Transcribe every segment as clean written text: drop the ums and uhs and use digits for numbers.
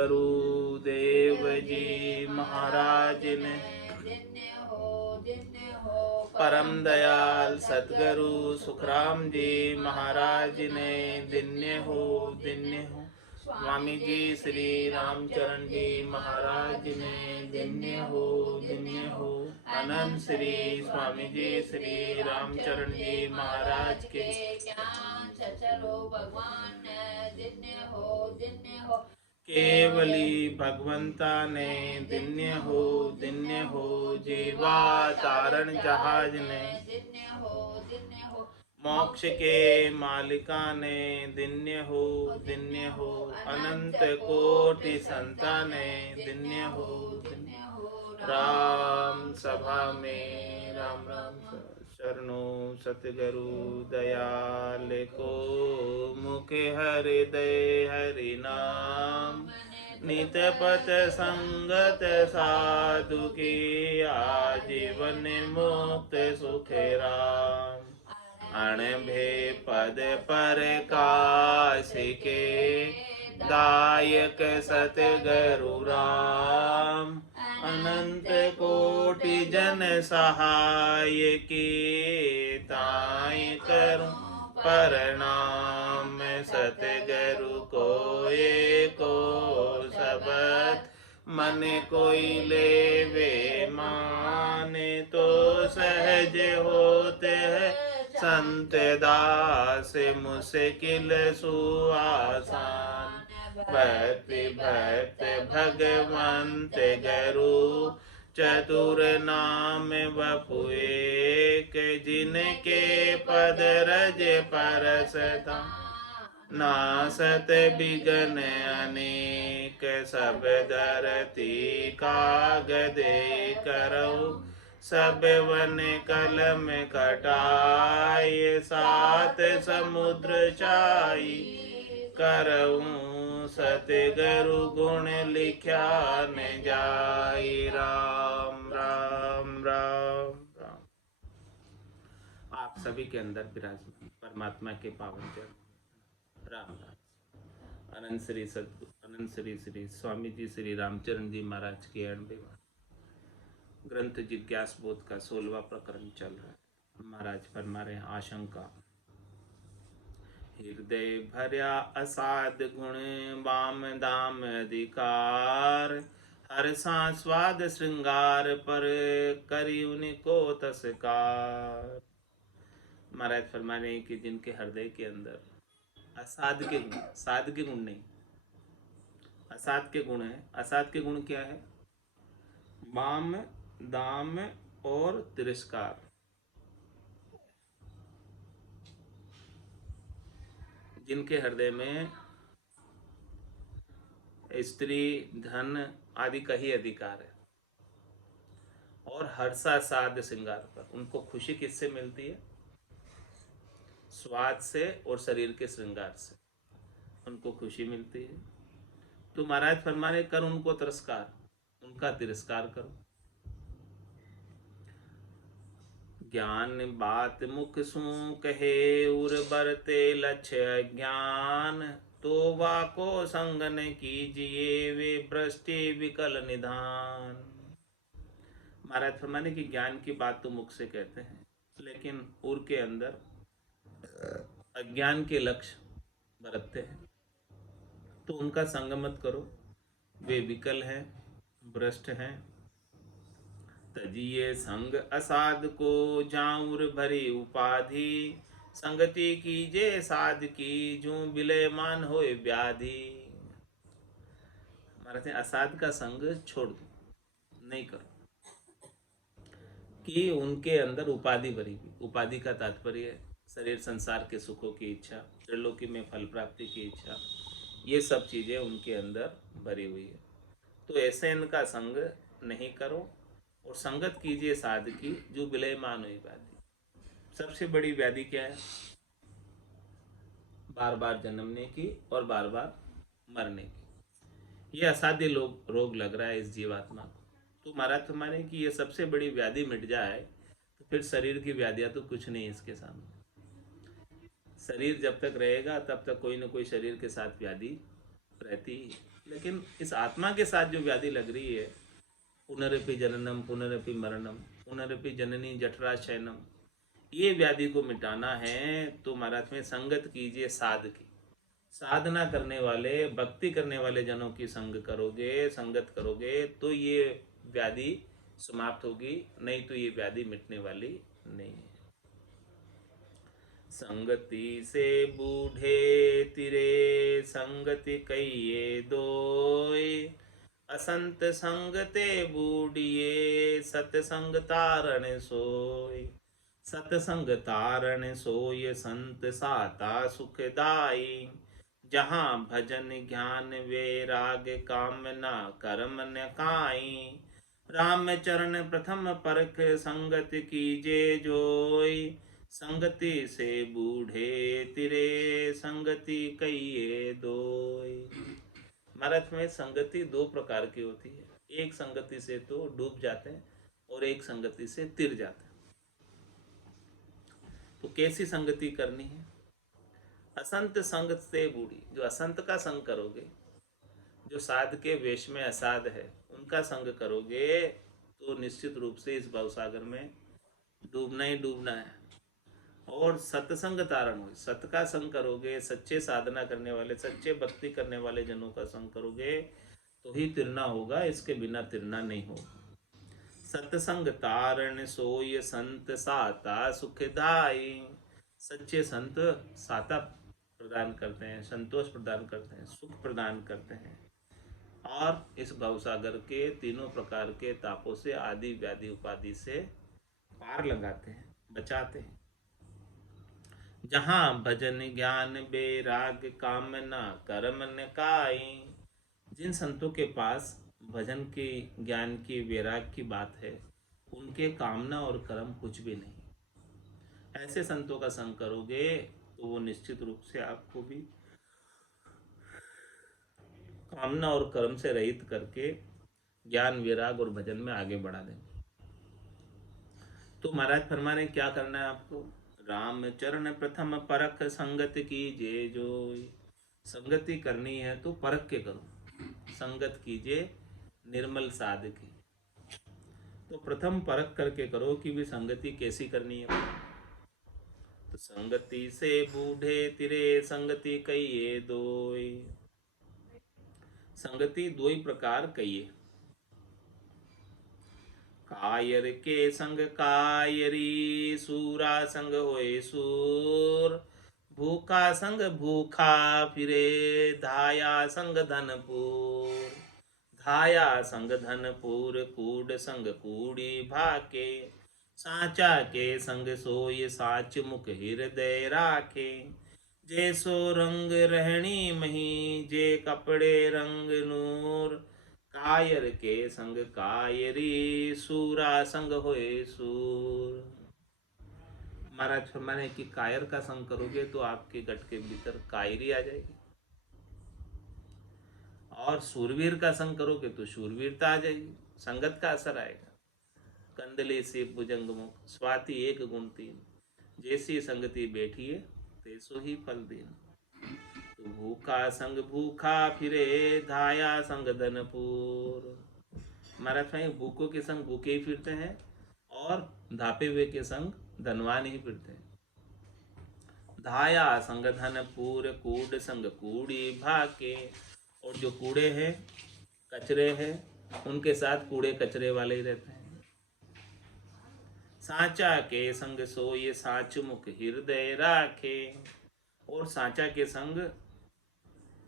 सतगुरु देव जी महाराज ने, परम दयाल सतगुरु सुखराम जी महाराज ने, धन्य हो स्वामी जी श्री रामचरण जी महाराज ने, धन्य हो अनंत श्री स्वामी जी श्री रामचरण जी महाराज के चलो भगवान धन्य हो केवली भगवंता ने, धन्य हो जीवा तारण जहाज ने, मोक्ष के मालिका ने, धन्य हो अनंत कोटि संताने, धन्य हो राम सभा में राम शरणो सतगुरु दयाल को, मुखे हृदय हरि नाम, नित पथ संगत साधु की, आजीवन मुक्त सुख राम, अणभे पद पर काश के, दायक सतगुरु राम, अनंत कोटि जन सहाय की, ताई करूं प्रणाम, सतगुरु को एको सबद, मन कोई लेवे माने, तो सहज होते है संत दास, मुश्किल सुआसान, भक्ति भक्त भगवंत गुरु, चतुर नाम बपु एक, जिनके पद रज परसता, नासत बिघन अनेक, सब धरती कागदे करो, सब वन कलम कटाय, सात समुद्र चाई, करऊं सतगुरु गुण लिख्या न जाई, राम राम राम राम। आप सभी के अंदर विराजमान परमात्मा के पावन चरण राम राम। अनंत श्री सतगुरु अनंत श्री स्वामी जी श्री रामचरण जी महाराज की 98वां ग्रंथ जिज्ञास बोध का 16वां प्रकरण चल रहा है। महाराज फरमा रहे हैं आशंका, हृदय भर्या असाध गुण, वाम दाम अधिकार, हर सा स्वाद श्रृंगार पर, करी उनको तस्कार। महाराज फरमा रहे हैं कि जिनके हृदय के अंदर असाध के गुण, साध के गुण नहीं, असाध के गुण है। असाध के गुण क्या है? वाम दाम और तिरस्कार। जिनके हृदय में स्त्री धन आदि का ही अधिकार है और हर्षा साध श्रृंगार पर, उनको खुशी किससे मिलती है? स्वाद से और शरीर के श्रृंगार से उनको खुशी मिलती है। तो महाराज फरमाने कर उनको तिरस्कार, उनका तिरस्कार करो। ज्ञान बात मुख सू कहे, उर बरते लक्ष्य ज्ञान, तो वाको संग न कीजिए, वे भ्रष्टि विकल निधान। महाराज फरमाने की ज्ञान की बात तो मुख से कहते हैं, लेकिन उर के अंदर अज्ञान के लक्ष्य बरतते हैं, तो उनका संग मत करो, वे विकल हैं, भ्रष्ट हैं। तजिए संग असाध को, जाऊर भरी उपाधि, संगति कीजे साध की, जो विलयमान होए व्याधि। महाराज असाध का संग छोड़ दो, नहीं करो, कि उनके अंदर उपाधि भरी हुई। उपाधि का तात्पर्य शरीर संसार के सुखों की इच्छा, त्रिलोकी में फल प्राप्ति की इच्छा, ये सब चीजें उनके अंदर भरी हुई है। तो ऐसे इनका संग नहीं करो और संगत कीजिए साध की, जो विलयमान हुई व्याधि। सबसे बड़ी व्याधि क्या है? बार बार जन्मने की और बार बार मरने की। ये असाध्य रोग लग रहा है इस जीवात्मा को। तो महाराज फरमाने कि ये सबसे बड़ी व्याधि मिट जाए तो फिर शरीर की व्याधियां तो कुछ नहीं है इसके सामने। शरीर जब तक रहेगा तब तक कोई ना कोई शरीर के साथ व्याधि रहती ही। लेकिन इस आत्मा के साथ जो व्याधि लग रही है, पुनरपि जननम पुनरपि मरणम पुनरपि जननी जठरा शयनम, ये व्याधि को मिटाना है तो महाराज में संगत कीजिए साध की। साधना करने वाले, भक्ति करने वाले जनों की संगत करोगे तो ये व्याधि समाप्त होगी, नहीं तो ये व्याधि मिटने वाली नहीं है। संगति से बूढ़े तिरे संगति कहिए दोय, असंत संगते बूढ़िए सतसंग तारण सोय। सतसंग तारण सोय संत साता सुखदाई, जहाँ भजन ज्ञान वैराग कामना कर्म न काई। राम चरण प्रथम परख संगत कीजे जोय, संगति से बूढ़े तिरे संगति कहिए दोय। महाराज में संगति दो प्रकार की होती है, एक संगति से तो डूब जाते हैं और एक संगति से तिर जाते हैं। तो कैसी संगति करनी है? असंत संग से बूढ़ी, जो असंत का संग करोगे, जो साध के वेश में असाध है उनका संग करोगे तो निश्चित रूप से इस भवसागर में डूबना ही डूबना है। और सत्संग तारण हो, सत का संग करोगे, सच्चे साधना करने वाले, सच्चे भक्ति करने वाले जनों का संग करोगे तो ही तिरना होगा, इसके बिना तिरना नहीं होगा। सत्संग तारण सोय संत साता सुखदाई, सच्चे संत साता प्रदान करते हैं, संतोष प्रदान करते हैं, सुख प्रदान करते हैं और इस भवसागर के तीनों प्रकार के तापों से, आदि व्याधि उपाधि से पार लगाते हैं, बचाते हैं। जहाँ भजन ज्ञान बेराग कामना कर्म न काई, जिन संतों के पास भजन की, ज्ञान की, वैराग की बात है, उनके कामना और कर्म कुछ भी नहीं। ऐसे संतों का संग करोगे तो वो निश्चित रूप से आपको भी कामना और कर्म से रहित करके ज्ञान, वैराग और भजन में आगे बढ़ा देंगे। तो महाराज फरमा रहे क्या करना है आपको? राम चरण प्रथम परख संगत कीजिए जोय। संगति करनी है तो परख के करो, संगत कीजिए निर्मल साध की। तो प्रथम परख करके करो कि भी संगति कैसी करनी है। तो संगति से बूढ़े तिरे संगति कहिए दोय। संगति दो ही प्रकार कहिए। कायर के संग कायरी, सूरा संग होए सूर। भूखा संग भूखा फिरे, धाया संग धनपुर। धाया संग धनपुर, कूड संग कूड़ी भाके। साचा के संग सोय साच मुख हृदय राखे। जैसो रंग रहनी मही, जे कपड़े रंग नूर। कायर के संग कायरी, सूरा संग होए सूर। महाराज फरमाने कि कायर का संग करोगे तो आपके गट के भीतर कायरी आ जाएगी, और सूरवीर का संग करोगे तो शूरवीरता आ जाएगी, संगत का असर आएगा। कंदले से भुजंग मुख, स्वाति एक गुण तीन। जैसी संगति बैठिए तैसो ही फल दीन। तो भूखा संग भूखा फिरे, धाया संग धनपुर। महाराज भाई भूखों के संग भूखे ही फिरते हैं और धापे हुए के संग धनवान ही फिरते हैं। धाया संग धनपुर, कूड़ संग कूड़ी भाके। और जो कूड़े हैं, कचरे हैं, उनके साथ कूड़े कचरे वाले ही रहते हैं। साचा के संग सोए साच मुख हृदय राखे। और साचा के संग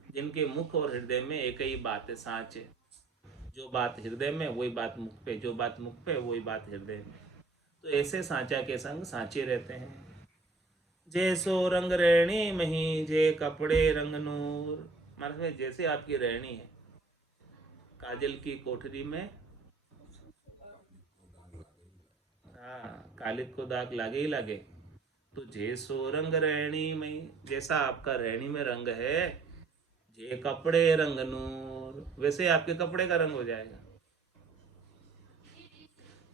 जिनके मुख और हृदय में एक ही बात है, साच है। जो बात हृदय में वही बात मुख पे, जो बात मुख पे वही बात हृदय में। तो ऐसे साचा के संग साचे रहते हैं। जैसो रंग रहनी मही, जे कपड़े रंग नूर। मतलब जैसे आपकी रहनी है, काजल की कोठरी में कालिक को दाग लागे ही लागे। तो जैसो रंग रहनी में, जैसा आपका रहनी में रंग है, जे कपड़े रंग नूर, वैसे आपके कपड़े का रंग हो जाएगा।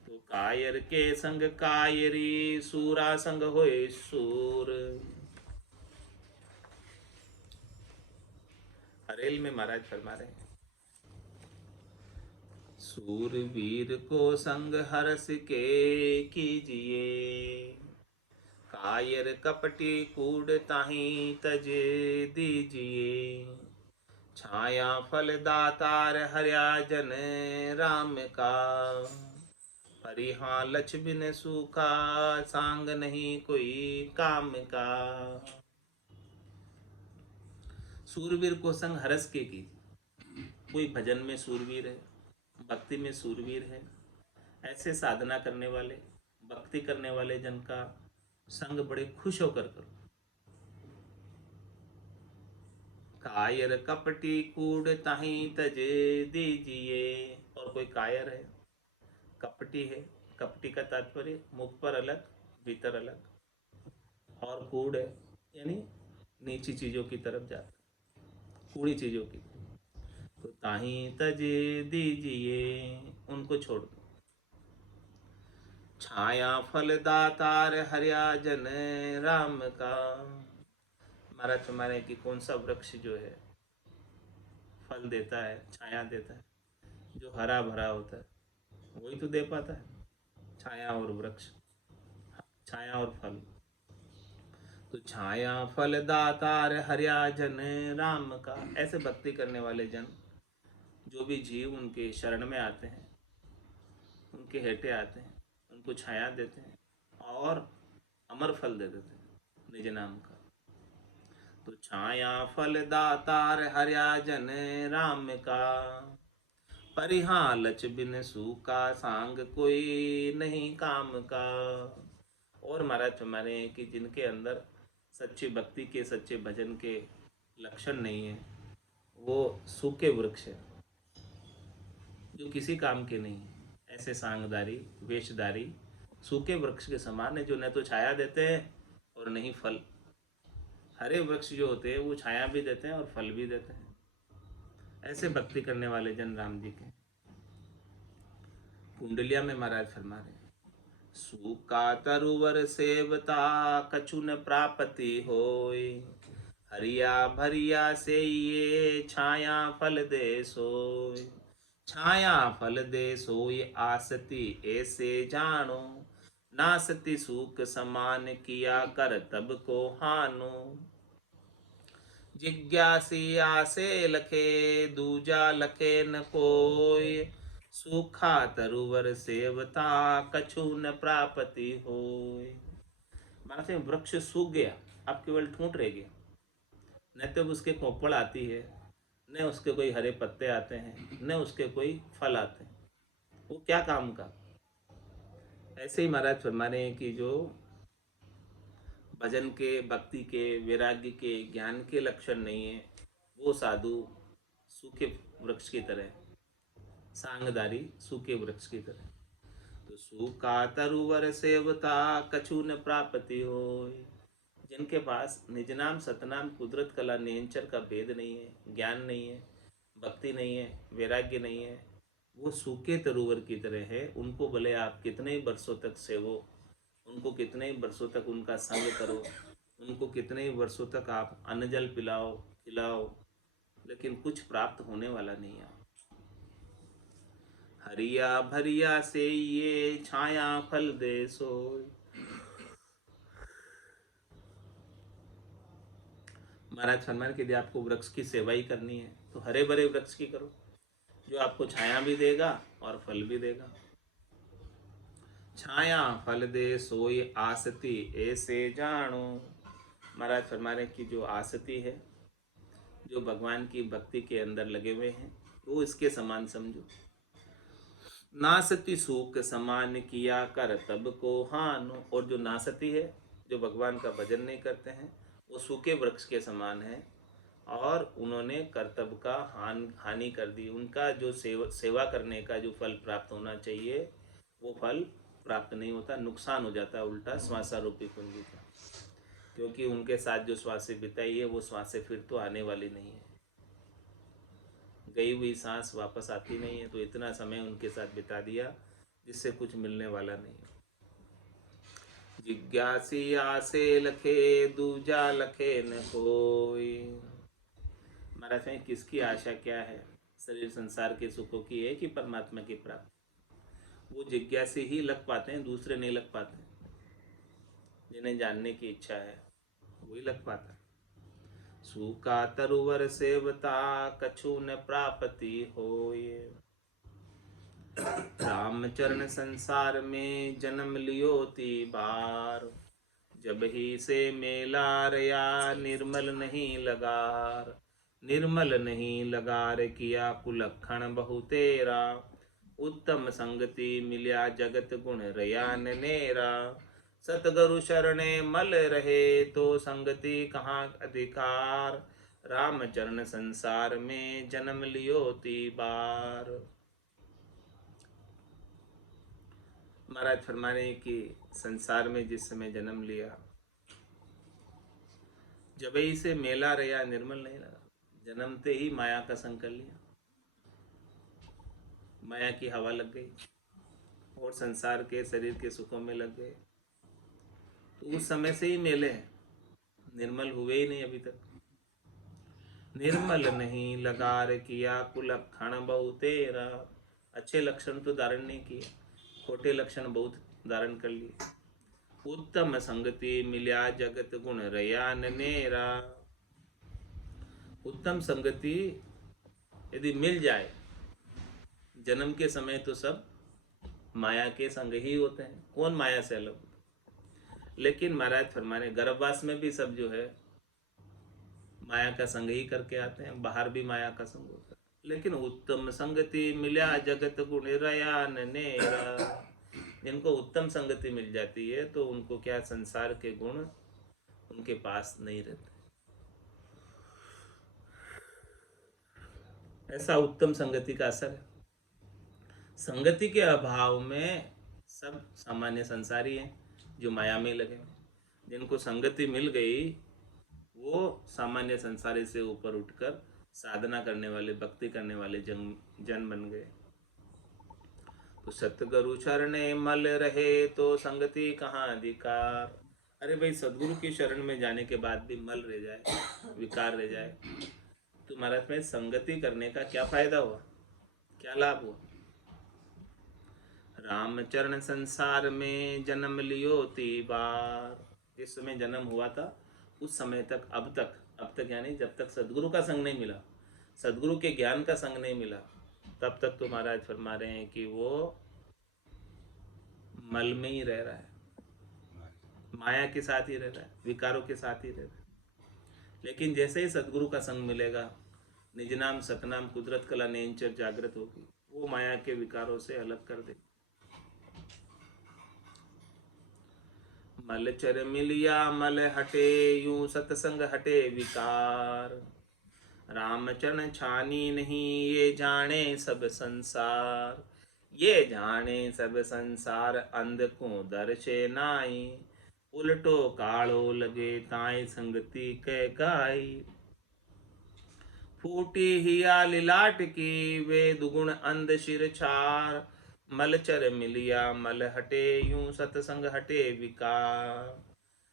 तो कायर के संग कायरी, सूरा संग होए सूर। हरेल में महाराज फरमा रहे हैं सूरवीर को संग हरस के कीजिए, कायर कपटी कूड़ ताहि तजे दीजिए। छाया फल दातार हर्या जन राम का, परिहा लक्ष बिन सूखा सांग नहीं कोई काम का। सूरवीर को संग हरस के कीजिए। कोई भजन में सूरवीर है, भक्ति में सूरवीर है, ऐसे साधना करने वाले, भक्ति करने वाले जन का संग बड़े खुश होकर करो। कायर कपटी कूड़ ताहि तजे दीजिए। और कोई कायर है, कपटी है, कपटी का तात्पर्य मुख पर अलग भीतर अलग, और कूड़ है यानी नीची चीजों की तरफ जाता, कूड़ी चीजों की, तो ताही तजे दीजिए, उनको छोड़ दो। छाया फल दातार हर्या जन राम का। महाराज तुम्हारे कि कौन सा वृक्ष जो है फल देता है, छाया देता है, जो हरा भरा होता है, वही तो दे पाता है छाया और वृक्ष, छाया और फल। तो छाया फल दातार हर्या जन राम का। ऐसे भक्ति करने वाले जन, जो भी जीव उनके शरण में आते हैं, उनके हेठे आते हैं, उनको छाया देते हैं और अमर फल दे देते हैं निज नाम का। तो छाया फल दातार हर्या जन राम का, परिहा लच बिन सूखा सांग कोई नहीं काम का। और महाराज हमारे कि जिनके अंदर सच्ची भक्ति के, सच्चे भजन के लक्षण नहीं है, वो सूखे वृक्ष है जो किसी काम के नहीं है। ऐसे सांगदारी, वेशधारी सूखे वृक्ष के समान है, जो न तो छाया देते हैं और नहीं फल। हरे वृक्ष जो होते हैं वो छाया भी देते हैं और फल भी देते हैं। ऐसे भक्ति करने वाले जन राम जी के। कुंडलिया में महाराज फरमा रहे, सूखा तरुवर सेवता कछु न प्राप्ति होय, हरिया भरिया से ये छाया फल दे सोय। छाया फल दे सोय आसती ऐसे जानो, नासती सूख समान किया कर तब को हानो। जिज्ञासी आसे लखे दूजा लखे न कोय, सूखा तरुवर सेवता कछु न प्राप्ति होय। माना से वृक्ष सूख गया, अब केवल ठूंठ रह गया, न तो उसके कोपड़ आती है, न उसके कोई हरे पत्ते आते हैं, न उसके कोई फल आते हैं, वो क्या काम का। ऐसे ही महाराज फरमा रहे हैं कि जो भजन के, भक्ति के, वैराग्य के, ज्ञान के लक्षण नहीं है, वो साधु सूखे वृक्ष की तरह, सांगदारी सूखे वृक्ष की तरह। तो सूखा तरुवर सेवता कछु न प्राप्ति होय। जिनके पास निज नाम सतनाम कुदरत कला निहंचर का भेद नहीं है, ज्ञान नहीं है, भक्ति नहीं है, वैराग्य नहीं है, वो सूखे तरुवर की तरह है। उनको भले आप कितने ही वर्षों तक सेवो, उनको कितने ही वर्षों तक उनका संग करो, उनको कितने ही वर्षों तक आप अन्न जल पिलाओ खिलाओ, लेकिन कुछ प्राप्त होने वाला नहीं है। हरिया भरिया से ये छाया फल दे सोय। महाराज फरमान के लिए आपको वृक्ष की सेवा ही करनी है तो हरे भरे वृक्ष की करो, जो आपको छाया भी देगा और फल भी देगा। छाया फल दे सोई आसती ऐसे जानो। महाराज फरमा रहे कि जो आसती है, जो भगवान की भक्ति के अंदर लगे हुए हैं, वो इसके समान समझो। नासती सूख समान किया कर तब को हानो। और जो नासती है, जो भगवान का भजन नहीं करते हैं, वो सूखे वृक्ष के समान है और उन्होंने कर्तव्य का हानि कर दी। उनका जो सेवा करने का जो फल प्राप्त होना चाहिए, वो फल प्राप्त नहीं होता, नुकसान हो जाता है उल्टा श्वासारूपी कुंजी का। क्योंकि उनके साथ जो श्वासें बिताई है, वो श्वासें फिर तो आने वाली नहीं है। गई हुई सांस वापस आती नहीं है, तो इतना समय उनके साथ बिता दिया जिससे कुछ मिलने वाला नहीं है। जिज्ञासी आसे लखे दूजा लखे न कोई। महाराज किसकी आशा क्या है शरीर संसार के सुखों की है कि परमात्मा की प्राप्ति। वो जिज्ञासी ही लग पाते हैं, दूसरे नहीं लग पाते। जिन्हें जानने की इच्छा है वही लग पाता है। सूखा तरुवर सेवता कछु न प्राप्ति होय। रामचरण संसार में जन्म लियो ती बार। जब ही से मेला रया निर्मल नहीं लगार। निर्मल नहीं लगार किया कुलक्षण बहु तेरा। उत्तम संगति मिल्या जगत गुण रया नेरा। सतगुरु शरणे मल रहे तो संगति कहाँ अधिकार। रामचरण संसार में जन्म लियो ती बार। महाराज फरमाने कि संसार में जिस समय जन्म लिया, जब ही से मेला रहा निर्मल नहीं लगा। जन्मते ही माया का संग कर लिया, माया की हवा लग गई और संसार के शरीर के सुखों में लग गए। तो उस समय से ही मेले हैं, निर्मल हुए ही नहीं अभी तक। निर्मल नहीं लगार किया कुलक्षण बहु तेरा। अच्छे लक्षण तो धारण नहीं किए, खोटे लक्षण बहुत धारण कर लिए। उत्तम संगति मिल्या जगत गुण रया नेरा। उत्तम संगति यदि मिल जाए, जन्म के समय तो सब माया के संग ही होते हैं, कौन माया से अलग होता है। लेकिन महाराज फरमाने गर्भवास में भी सब जो है माया का संग ही करके आते हैं, बाहर भी माया का संग होता है। लेकिन उत्तम संगति मिल्या जगत गुण रया नेरा। जिनको उत्तम संगति मिल जाती है तो उनको क्या संसार के गुण उनके पास नहीं रहते। ऐसा उत्तम संगति का असर है। संगति के अभाव में सब सामान्य संसारी हैं जो माया में लगे। जिनको संगति मिल गई वो सामान्य संसारी से ऊपर उठकर साधना करने वाले, भक्ति करने वाले जन बन गए। तो सतगुरु चरणे मल रहे तो संगति कहाँ अधिकार। अरे भाई, सदगुरु की शरण में जाने के बाद भी मल रह जाए, विकार रह जाए, तो महाराज में संगति करने का क्या फायदा हुआ, क्या लाभ हुआ। रामचरण संसार में जन्म लियो ती बार। जिस समय जन्म हुआ था उस समय तक, अब तक यानी जब तक सदगुरु का संग नहीं मिला, सदगुरु के ज्ञान का संग नहीं मिला, तब तक तो महाराज फरमा रहे हैं कि वो मल में ही रह रहा है, माया के साथ ही रह रहा है, विकारों के साथ ही रह रहा है। लेकिन जैसे ही सदगुरु का संग मिलेगा, निज नाम सतनाम कुदरत कला नेंचर जागृत होगी, वो माया के विकारों से अलग कर दे। मलचर मिलिया मल हटे यूं सतसंग हटे विकार। रामचरण छानी नहीं ये जाने सब संसार। ये जाने सब संसार अंध को दर्शे नाई। उल्टो कालो लगे ताई संगति कह गाई। फूटी हिया लिलाट की वे दुगुण अंध शिर छार। मलचर मिलिया मल हटे यूं सतसंग हटे विकार।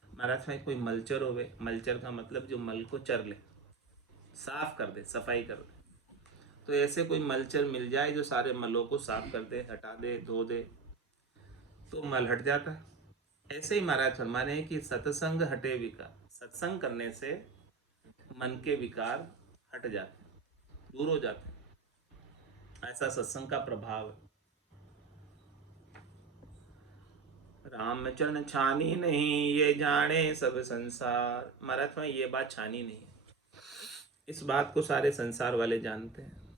महाराज में कोई मलचर होवे, मलचर का मतलब जो मल को चर ले, साफ कर दे, सफाई कर दे। तो ऐसे कोई मलचर मिल जाए जो सारे मलों को साफ कर दे, हटा दे, धो दे, तो मल हट जाता है। ऐसे ही महाराज फरमा रहे हैं कि सत्संग हटे विकार। सत्संग करने से मन के विकार हट जाते हैं, दूर हो जाते हैं। ऐसा सत्संग का प्रभाव है। रामचरण छानी नहीं ये जाने सब संसार। महाराज में ये बात छानी नहीं, इस बात को सारे संसार वाले जानते हैं।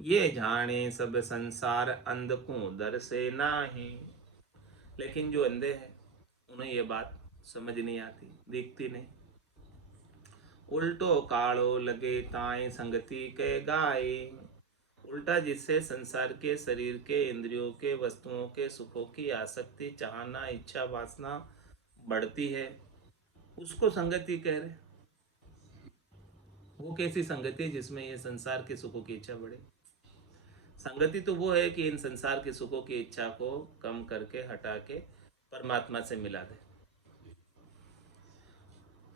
ये जाने सब संसार अंध को दर से नाही। लेकिन जो अंधे हैं उन्हें ये बात समझ नहीं आती, दिखती नहीं। उल्टो कालो लगे ताए संगति के गाए। उल्टा जिससे संसार के, शरीर के, इंद्रियों के, वस्तुओं के सुखों की आसक्ति, चाहना, इच्छा, वासना बढ़ती है, उसको संगति कह रहे। वो कैसी संगति है जिसमें ये संसार के सुखों की इच्छा बढ़े। संगति तो वो है कि इन संसार के सुखों की इच्छा को कम करके, हटा के परमात्मा से मिला दे।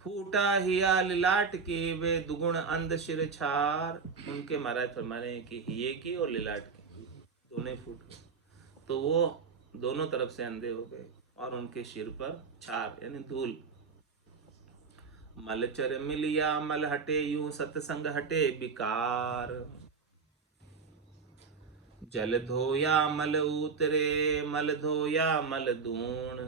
फूटा हिया लिलाट की वे दुगुण अंध सिर छार। उनके महाराज फरमाने कि हिये की और लिलाट की दोनों ही फूट गए, तो वो दोनों तरफ से अंधे हो गए और उनके सिर पर छार यानी धूल। मलचर मिलिया मल हटे यूं सत्संग हटे बिकार। जल धोया मल उतरे मल धोया मल दूण।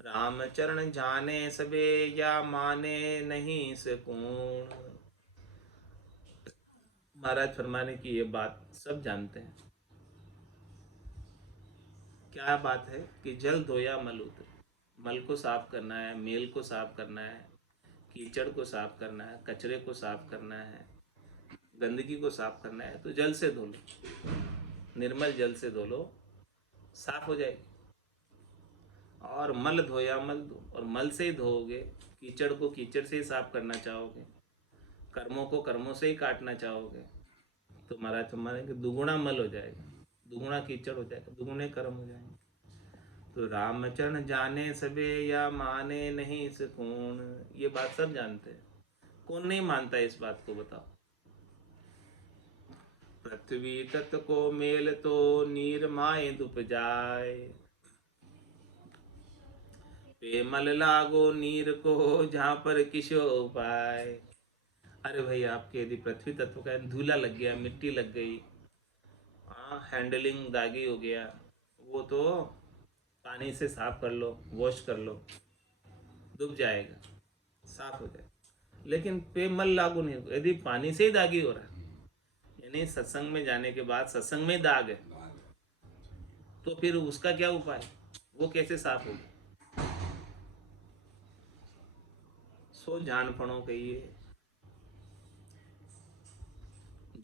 राम चरण जाने सबे या माने नहीं सकून। महाराज फरमाने की ये बात सब जानते हैं। क्या बात है कि जल धोया मल उतरे, मल को साफ करना है, मेल को साफ करना है, कीचड़ को साफ करना है, कचरे को साफ करना है, गंदगी को साफ करना है, तो जल से धो लो, निर्मल जल से धो लो, साफ हो जाएगी। और मल धोया मल धो, और मल से ही धोओगे, कीचड़ को कीचड़ से ही साफ करना चाहोगे, कर्मों को कर्मों से ही काटना चाहोगे, तो महाराज तुम्हारे दुगुना मल हो जाएगा, दुगुना कीचड़ हो जाएगा, दुगुने कर्म हो जाएंगे। तो रामचरण जाने सबे या माने नहीं सकून। ये बात सब जानते हैं, कौन नहीं मानता इस बात को बताओ। पृथ्वी तत्व को मेल तो नीर माए दुप जाए। पेमल लागो नीर को जहाँ पर किशो उपाय। अरे भाई आपके यदि पृथ्वी तत्व का धूला लग गया, मिट्टी लग गई, हाँ हैंडलिंग दागी हो गया, वो तो पानी से साफ कर लो, वॉश कर लो, डूब जाएगा, साफ हो जाएगा। लेकिन पे मल लागू नहीं होगा। यदि पानी से ही दागी हो रहा है, यानी सत्संग में जाने के बाद सत्संग में दाग है, तो फिर उसका क्या उपाय, वो कैसे साफ होगा। सो जान पड़ो कहिए,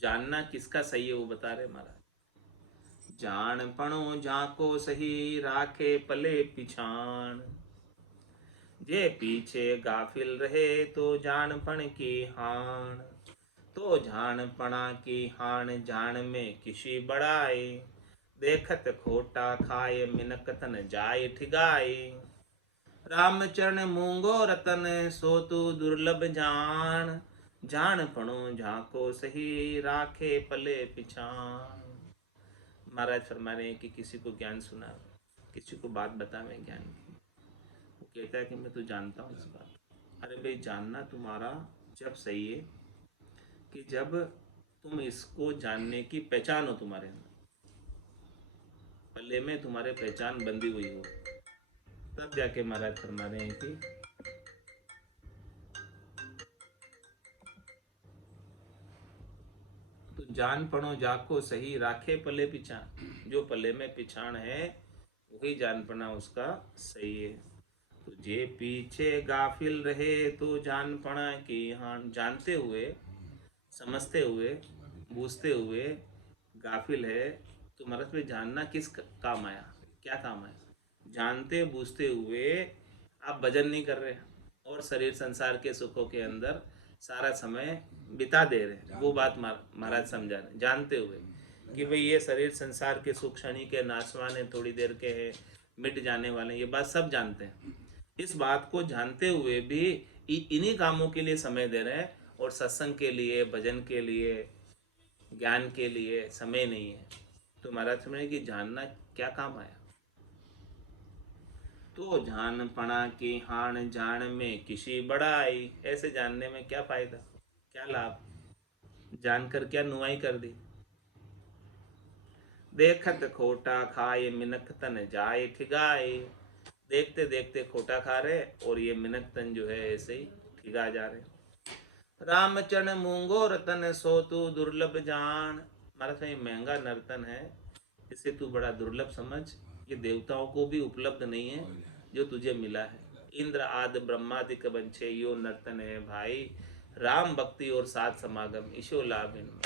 जानना किसका सही है वो बता रहे महाराज। जान पणो जाको सही राखे पले पिछाण। जे पीछे गाफिल रहे तो जानपण की हाण। तो जानपणा की हाण जान में किसी बड़ाई। देखत खोटा खाए मिनक तन जाय ठिगाई। रामचरण मूंगो रतन सो तू दुर्लभ जान। जान पणो झाको सही राखे पले पिछाण। महाराज फरमा रहे हैं कि किसी को ज्ञान सुना, किसी को बात बतावे ज्ञान की, वो कहता है कि मैं तो जानता हूँ इस बात। अरे भाई जानना तुम्हारा जब सही है कि जब तुम इसको जानने की पहचान हो तुम्हारे अंदर, पल्ले में तुम्हारे पहचान बंधी हुई हो, तब जाके महाराज फरमा रहे हैं कि तो जान पड़ो जाको सही राखे पले पिछाण। जो पले में पिछाण है वही जान पना उसका सही है। तो जे पीछे गाफिल रहे तो जान पड़ा कि हाँ, जानते हुए, समझते हुए, बूझते हुए गाफिल है, तो महाराज पे जानना किस काम आया, क्या काम आया। जानते बूझते हुए आप भजन नहीं कर रहे और शरीर संसार के सुखों के अंदर सारा समय बिता दे रहे, वो बात महाराज समझा रहे। जानते हुए कि भाई ये शरीर संसार के सुख क्षणी के, नाशवान है, थोड़ी देर के हैं, मिट जाने वाले, ये बात सब जानते हैं। इस बात को जानते हुए भी इन्हीं कामों के लिए समय दे रहे हैं और सत्संग के लिए, भजन के लिए, ज्ञान के लिए समय नहीं है। तो महाराज समझे कि जानना क्या काम आया। तो जान पड़ा कि हाण जान में किसी बड़ाई। ऐसे जानने में क्या फायदा, क्या लाभ, जानकर क्या नुआई कर दी। देखत खोटा खाए मिनक तन जाए ठिगाए। देखते देखते खोटा खा रहे और ये मिनक तन जो है ऐसे ही ठिगा जा रहे। रामचरण मूंगो रतन सो तू दुर्लभ जान। महाराज ये महंगा नर्तन है, इसे तू बड़ा दुर्लभ समझ। ये देवताओं को भी उपलब्ध नहीं है जो तुझे मिला है। इंद्र आदि ब्रह्मादिक बंछे यो नर्तन है भाई। राम भक्ति और साथ समागम ईशो लाभ इनमें।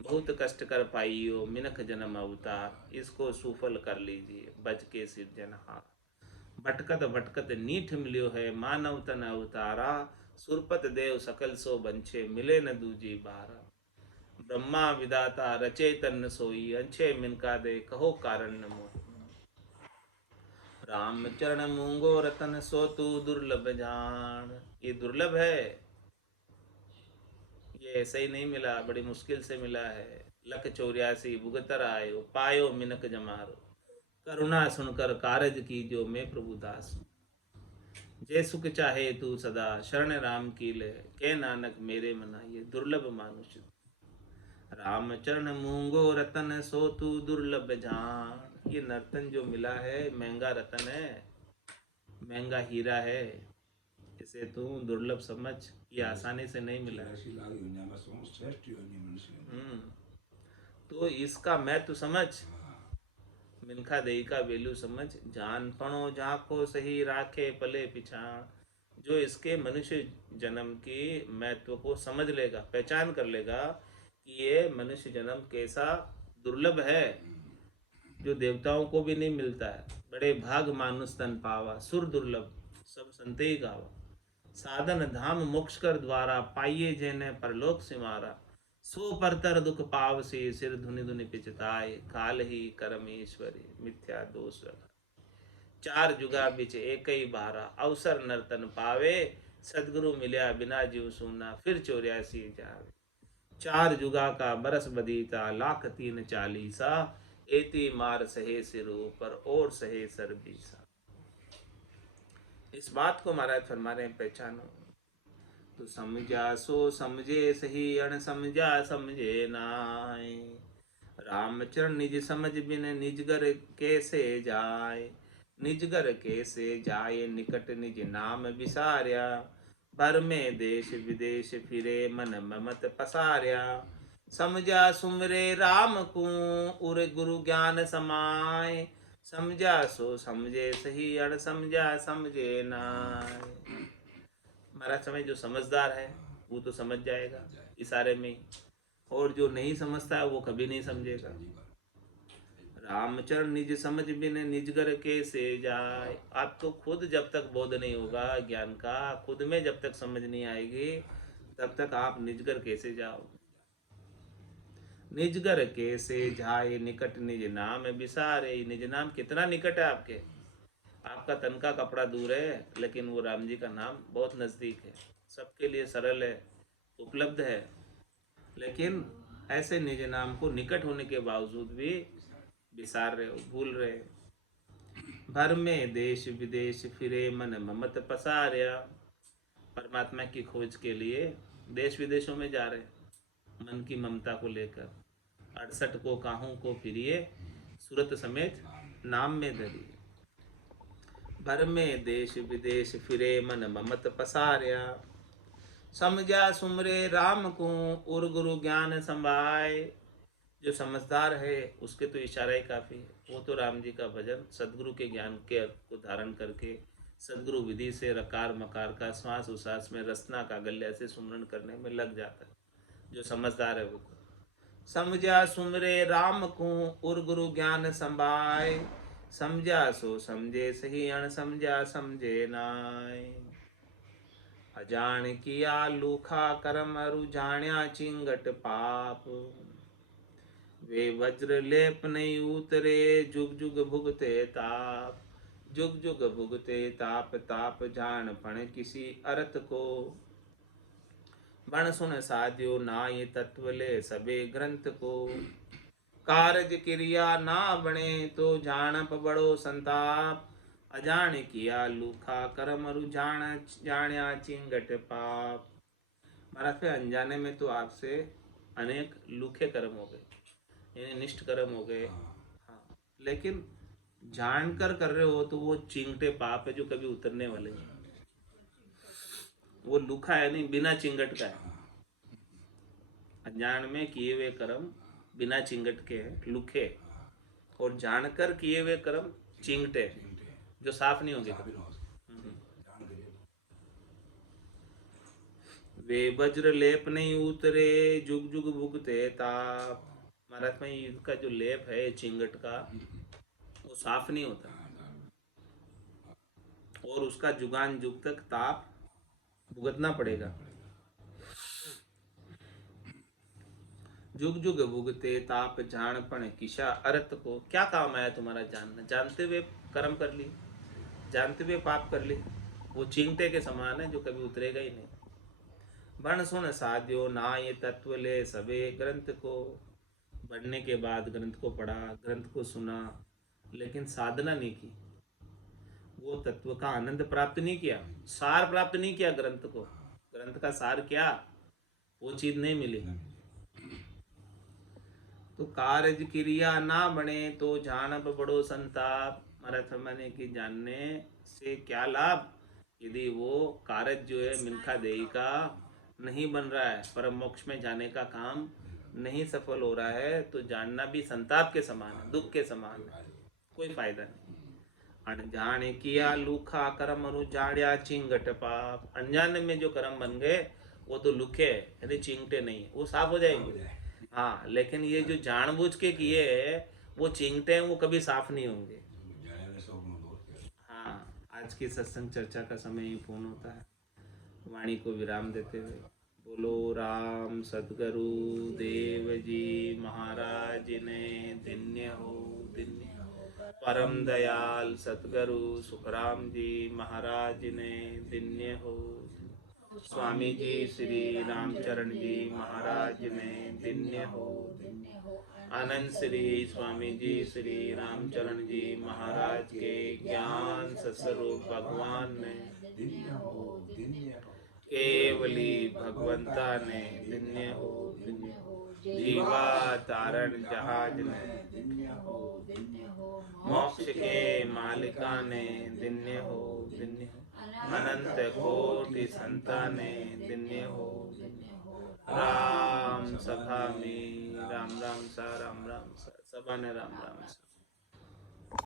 बहुत कष्ट कर पाइयो मिनख जन्म अवतार। इसको सुफल कर लीजिए बच के सिरजनहार। भटकत भटकत नीठ मिल्यो है मानव तन अवतारा। सुरपत देव सकल सो बंछे मिले न दूजी बारा। ब्रह्मा विदाता रचे तन सोई अंछे मिनका दे कहो कारण न मोहि। राम चरण मूंगो रतन सो तू दुर्लभ जान। ये दुर्लभ है, ये ऐसे ही नहीं मिला, बड़ी मुश्किल से मिला है। लख 84 भुगतर आयो, पायो मिनक जमारो, करुणा सुनकर कारज की जो मैं प्रभु दास। जय सुख चाहे तू सदा, शरण राम की ले, के नानक मेरे मना। ये दुर्लभ मानुष। राम चरण मूंगो रतन सो तू दुर्लभ जान। ये नर्तन जो मिला है महंगा रतन है, महंगा हीरा है, इसे तू दुर्लभ समझ। ये आसानी से नहीं मिला है। तो इसका महत्व समझ, मिनखा देई का वेल्यू समझ। जान पणो झाको सही राखे पले पिछाण। जो इसके मनुष्य जन्म की महत्व को समझ लेगा, पहचान कर लेगा कि ये मनुष्य जन्म कैसा दुर्लभ है, जो देवताओं को भी नहीं मिलता है। बड़े भाग मानुष तन पावा, सुर दुर्लभ सब संते ही गावा। साधन धाम मोक्ष कर द्वारा, पाइये जेने परलोक सिमारा। सो परतर दुख पाव से, सिर धुनि धुनि पिचताए। काल ही करमेश्वरी मिथ्या दोष रखा। चार जुगा बिच एक ही बारा, अवसर नर्तन पावे। सदगुरु मिल्या बिना जीव सूना, फिर 84 जावे। चार जुगा का बरस बदीता, लाख 340। एती मार सहे सिर ऊपर, और सहे सर बीसा। इस बात को महाराज फरमा रहे हैं, पहचानो। तो समझा सो समझे सही, अण समझा समझे नाय। रामचरण निज समझ बिन, निजगर कैसे जाय। निजगर कैसे जाय, निकट निज नाम विसार्या। भर में देश विदेश फिरे, मन ममत पसार्या। समझा सुमरे राम को, उर गुरु ज्ञान समाय। समझा सो समझे सही, अण समझा समझे नाय। महाराज समय जो समझदार है वो तो समझ जाएगा इशारे में, और जो नहीं समझता है वो कभी नहीं समझेगा। रामचरण निज समझ बिन, निजगर कैसे जाए। आपको खुद जब तक बोध नहीं होगा ज्ञान का, खुद में जब तक समझ नहीं आएगी, तब तक आप निजगर कैसे जाओ। निजगर कैसे जाए, निकट निज नाम विसारे। निज नाम कितना निकट है आपके। आपका तन का कपड़ा दूर है, लेकिन वो राम जी का नाम बहुत नज़दीक है, सबके लिए सरल है, उपलब्ध है। लेकिन ऐसे निज नाम को निकट होने के बावजूद भी विसार रहे हो, भूल रहे हो। भर में देश विदेश फिरे, मन ममत पसार्या। परमात्मा की खोज के लिए देश विदेशों में जा रहे, मन की ममता को लेकर। 68 को काहू को फिरिए, सूरत समेत नाम में धरिए। भर में देश विदेश फिरे, मन ममत पसार्या। समझा सुमरे राम को, उर गुरु ज्ञान संभाय। जो समझदार है उसके तो इशारा ही काफ़ी है। वो तो राम जी का भजन सदगुरु के ज्ञान के को धारण करके, सदगुरु विधि से रकार मकार का, श्वास उश्वास में रसना का गल्या से सुमरन करने में लग जाता है, जो समझदार है वो। समझा सुमरे राम को, उर गुरु ज्ञान संभाय। समझा सो समझे सही, अण समझा समझे नाय। अजान किया लूखा कर्म, अरु जाण्या चिंगट पाप। वे वज्र लेप नहीं उतरे, जुग जुग भुगते ताप। जुग जुग भुगते ताप, ताप जान पण किसी अर्थ को। बण सुन साध्यो नाय तत्व ले, सबे ग्रंथ को। कारज क्रिया ना बने, तो जानप बड़ो संताप। अजान किया लूखा कर्म, अरु जाण्या चिंगट पाप। महाराज पे अनजाने में तो आपसे अनेक लूखे कर्म हो गए, यानी निष्ठ कर्म हो गए। हाँ, लेकिन जानकर कर रहे हो तो वो चिंगटे पाप है, जो कभी उतरने वाले नहीं। वो लूखा है नहीं, बिना चिंगट का है। अनजान में किए हुए कर्म बिना चिंगट के हैं, लूखे। और जानकर किए हुए कर्म चिंगटे, जो साफ नहीं होंगे कभी। वे वज्र लेप नहीं उतरे, जुग जुग भुगते ताप। महाराज में इसका जो लेप है चिंगट का, वो साफ नहीं होता, और उसका जुगान जुग तक ताप भुगतना पड़ेगा। जुग जुग भुगते ताप, जानपण किशा अर्थ को। क्या काम आया तुम्हारा जानना, जानते हुए कर्म कर लिए, जानते हुए पाप कर ले, वो चींटे के समान है जो कभी उतरेगा ही नहीं। बन सुन साध्यो ना ये तत्व ले सबे ग्रंथ को, पढ़ने के बाद ग्रंथ को पढ़ा, ग्रंथ को सुना, लेकिन साधना नहीं की, वो तत्व का आनंद प्राप्त नहीं किया, सार प्राप्त नहीं किया ग्रंथ को, ग्रंथ का सार क्या, वो चीज नहीं मिली। तो कार्य क्रिया ना बने तो जानब बड़ो संताप, अर्थ माने कि जानने से क्या लाभ, यदि वो कार्य जो है मिल्खा देही का नहीं बन रहा है, परम मोक्ष में जाने का काम नहीं सफल हो रहा है, तो जानना भी संताप के समान है, दुख के समान है, कोई फायदा नहीं। अनजाने किया लूखा कर्म जाड़िया चिंगट पाप, अनजाने में जो कर्म बन गए वो तो लुखे है, यानी चिंगटे नहीं है, वो साफ हो जाएंगे। हाँ, लेकिन ये जो जानबूझ के किए वो चिंगटे हैं, वो कभी साफ नहीं होंगे। हाँ, आज की सत्संग चर्चा का समय ही पूर्ण होता है। वाणी को विराम देते हुए बोलो राम सतगुरु देव जी महाराज ने धन्य हो, धन्य हो। परम दयाल सतगुरु सुखराम जी महाराज ने धन्य हो। स्वामी जी श्री रामचरण जी महाराज ने धन्य हो। आनंद श्री स्वामी जी श्री रामचरण जी महाराज के ज्ञान सस्वरूप भगवान ने केवली भगवंता ने धन्य हो, धन्य हो। जीवा तारण जहाज ने, मोक्ष के मालिका ने धन्य हो, धन्य हो। अनंत कोटि संताने धन्य हो। राम सभा में राम राम सा, राम राम सा, सभा ने राम राम सा।